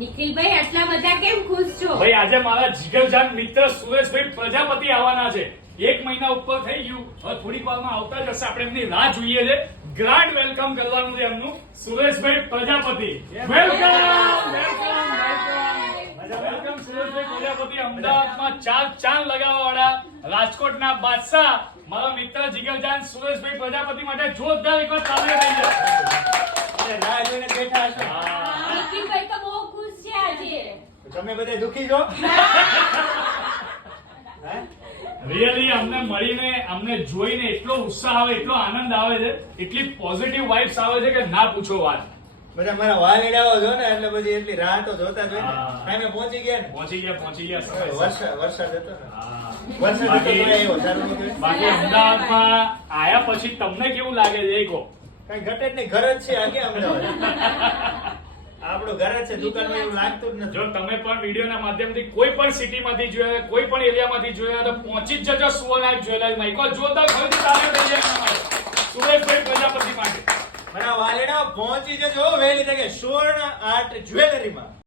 નિખિલભાઈ આટલા બધા કેમ ખુશ છો? ભાઈ આજે મારા જીગરજાન મિત્ર સુરેશભાઈ પ્રજાપતિ આવવાના છે. એક મહિના ઉપર થઈ ગયું. હવે થોડીક વારમાં આવતા જ હશે. આપણે એમની રાહ જોઈએ છે. ગ્રાન્ડ વેલકમ કરવાનું છે એમનું Sureshbhai Prajapati. Welcome welcome welcome Sureshbhai Prajapati. અમદાવાદમાં ચાર ચાંદ લગાવવા વાળા રાજકોટના બાદશાહ. મારા મિત્ર જીગરજાન સુરેશભાઈ પ્રજાપતિ માટે જોરદાર એકવાર તાળીઓ થઈ જાય અને રાહ જોઈને બેઠા હશો હા. નિખિલભાઈ તો બહુ ખુશ છે આજે તમે બધા દુખી છો? રિયલી અમને મળીને અમને જોઈને એટલો ઉત્સાહ આવે એટલો આનંદ આવે છે એટલી પોઝિટિવ વાઇબ્સ આવે છે કે ના પૂછો વાત. બધા મારા વાલીડાઓ છો ને એટલે બધી એટલી રાહ તો જોતા જ હોય ને. ટાઈમે પહોંચી ગયા ને? પહોંચી ગયા પહોંચી ગયા. વરસાદ વરસાદ હતો ને. વરસાદ તો બાકી આવ્યો ચાલુ બાકી અમદાવાદમાં આયા પછી તમને કેવું લાગે છે એ કહો. કઈ ઘટે જ નહીં ઘર જ છે આ ક્યાં અમદાવાદ? આપણું ઘર છે દુકાનમાં એવું લાગતું જ જો તમે પણ વિડીયોના માધ્યમથી કોઈ પણ સિટીમાંથી જોયા કોઈ પણ એરિયામાંથી જોયા તો પહોંચી જ જજો સુવર્ણ જ્વેલરીમાં એકવાર જોરદાર ખરીદી તાળીઓ થઈ જાય. સુરેશભાઈ પ્રજાપતિ માટે. મારા વાલીડાઓ પહોંચી જજો વહેલી તકે સુવર્ણ આર્ટ જ્વેલરીમાં.